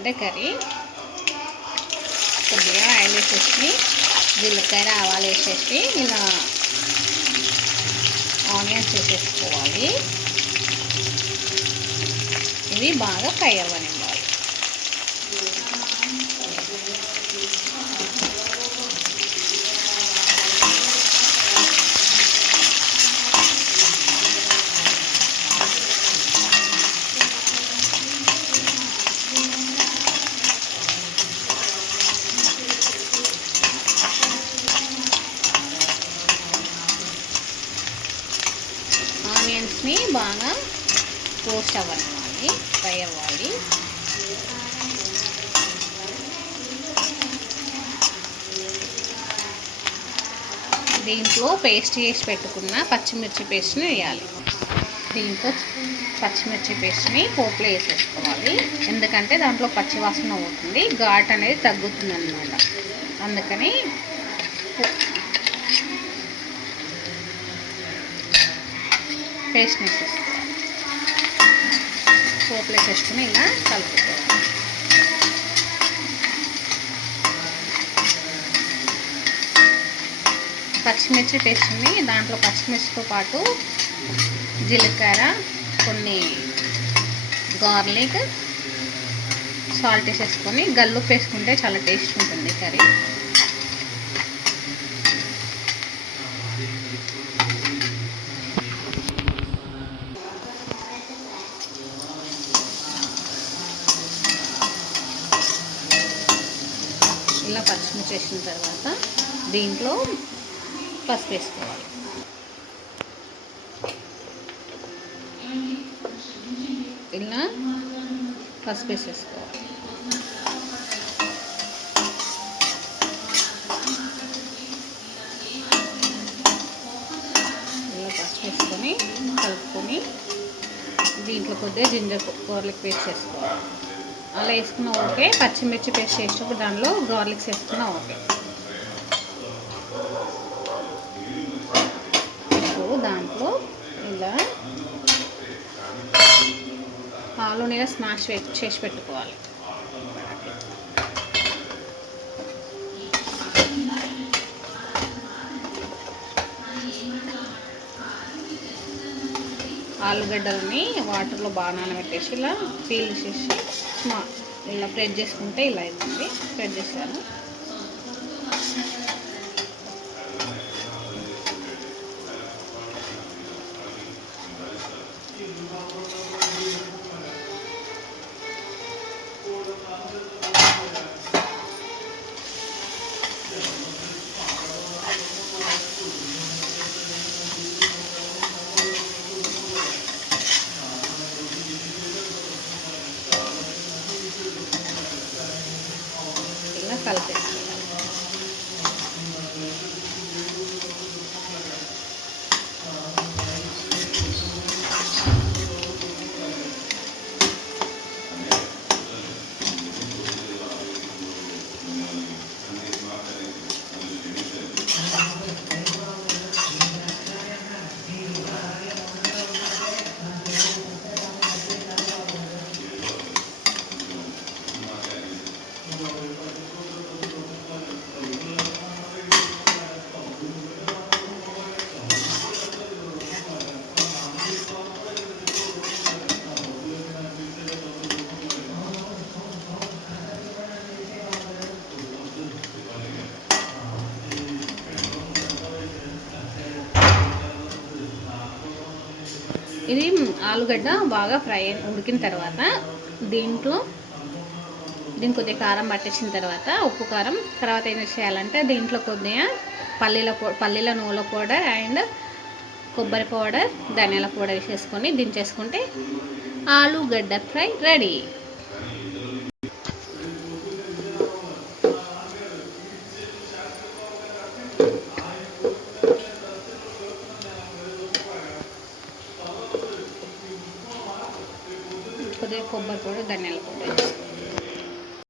ఒకటే కర్రీ. కొద్దిగా ఆయిల్ వేసేసి జీలకాయ ఆవాలు వేసేసి ఇలా ఆనియన్స్ వేసేసుకోవాలి. ఇవి బాగా ఫ్రై అవ్వాలి ఆనియన్స్ని బాగా రోస్ట్ అవ్వాలి ఫ్రై అవ్వాలి. దీంట్లో పేస్ట్ చేసి పెట్టుకున్న పచ్చిమిర్చి పేస్ట్ని వేయాలి. దీంట్లో పచ్చిమిర్చి పేస్ట్ని పోపులో వేసేసుకోవాలి. ఎందుకంటే దాంట్లో పచ్చివాసన అవుతుంది ఘాట్ అనేది తగ్గుతుంది అన్నమాట. అందుకని పేస్ట్ని వేసేసుకోవాలి పోపులో వేసేసుకుని ఇలా కలుపుకోవాలి. పచ్చిమిర్చి పేస్ట్ని దాంట్లో పచ్చిమిర్చితో పాటు జీలకర్ర కొన్ని గార్లిక్ సాల్ట్ వేసేసుకొని గల్లుప్ వేసుకుంటే చాలా టేస్ట్ ఉంటుంది కర్రీ. ఇలా వేసిన తర్వాత దీంట్లో పసుపు వేసుకోవాలి. ఇలా పసుపు వేసేసుకోవాలి. ఇలా పసుపు వేసుకొని కలుపుకొని దీంట్లో కొద్దిగా జింజర్ గార్లిక్ పేస్ట్ వేసుకోవాలి. అలా వేసుకున్న ఓకే. పచ్చిమిర్చి పేస్ట్ వేసినప్పుడు దానిలో గార్లిక్స్ వేసుకున్న ఓకే. ఇప్పుడు దాంట్లో ఇలా ఆలునిగా స్మాష్ చేసి పెట్టుకోవాలి. ఆలుగడ్డలని వాటర్లో బాగా నానబెట్టేసి ఇలా పీల్ చేసి ఉప్మా ఇలా ప్రెడ్ చేసుకుంటే ఇలా అవుతుంది. ప్రెడ్ చేశాను. ఇలా kalpe ఇది ఆలుగడ్డ బాగా ఫ్రై ఉడికిన తర్వాత దీంట్లో దీని కొద్దిగా కారం పట్టించిన తర్వాత ఉప్పు కారం తర్వాత ఏం చేయాలంటే దీంట్లో కొద్దిగా పల్లీల పౌ పల్లీల నూనె పౌడర్ అండ్ కొబ్బరి పౌడర్ ధనియాల పౌడర్ వేసేసుకొని దించేసుకుంటే ఆలుగడ్డ ఫ్రై రెడీ. కొద్దిగా కొబ్బరి పౌడర్ ధనియాల పౌడర్ వేసుకోవాలి